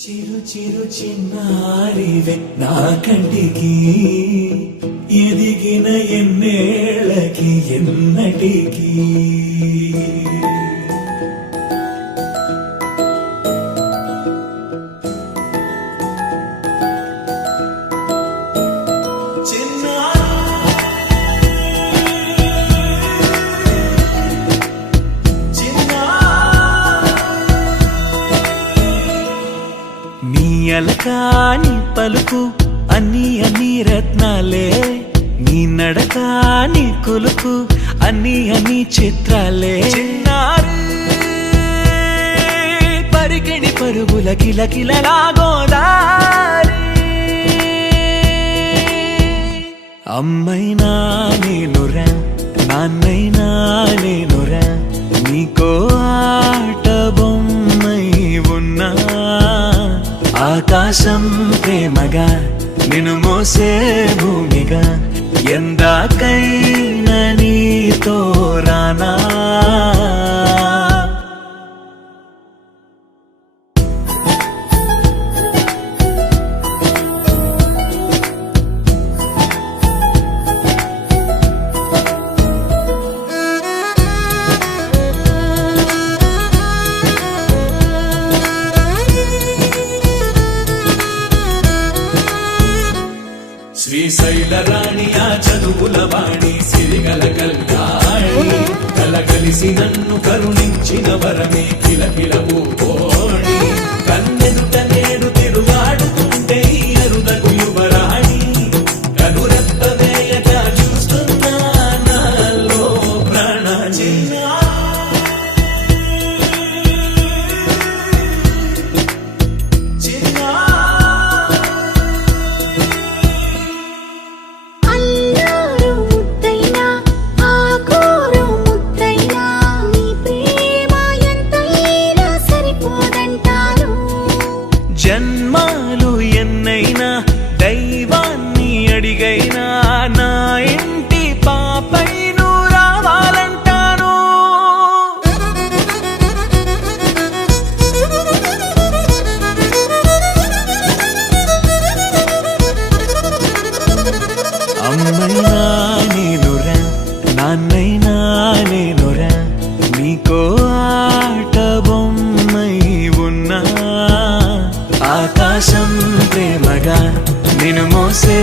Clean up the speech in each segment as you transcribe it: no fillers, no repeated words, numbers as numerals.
చిరు చిరు చిన్నారివే నా కంటికి ఎదిగిన ఎన్నేళ్ళకి ఎన్నటికి అలకాని పలుకు అన్ని అన్ని రత్నాలే నీ నడకాని కులుకు అన్ని అన్ని చిత్రాలే చిన్నారు పరికిణి పరుగుల కిలకిలలా గోదారి అమ్మైనా నేనురా నాన్నైనా నేనురా నీకో ఆట బొమ్మై ఉన్నా ఆకాశం ప్రేమగా నిన్ను మోసే భూమిగా ఎందాకైనా నీతో రానా శ్రీశైల రాణి ఆ చదువుల వాణి సిరిగల కళ్యాణి కలగలిసి నన్ను కరుణించిన వరమే కిలకిలవు కోణి కన్నెదుట నేడు తిరుగాడుతుంటే అరుదకు యువరాణి కనురెప్ప వేయక చూస్తున్నా నాలో ప్రాణ జన్మాలు ఎన్నైనా దైవాన్ని అడిగైనా నా ఇంటి పాపై నువ్వు రావాలంటాను అమ్మైనా నేనురా నాన్నైనా నేనురా నీకో ఆట బొమ్మై ఉన్నా ఆకాశం ప్రేమగా నిన్ను మోసే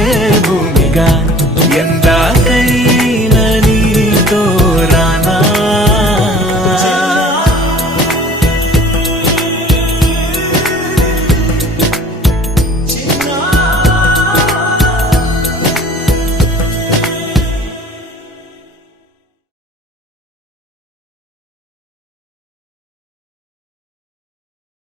భూమిగా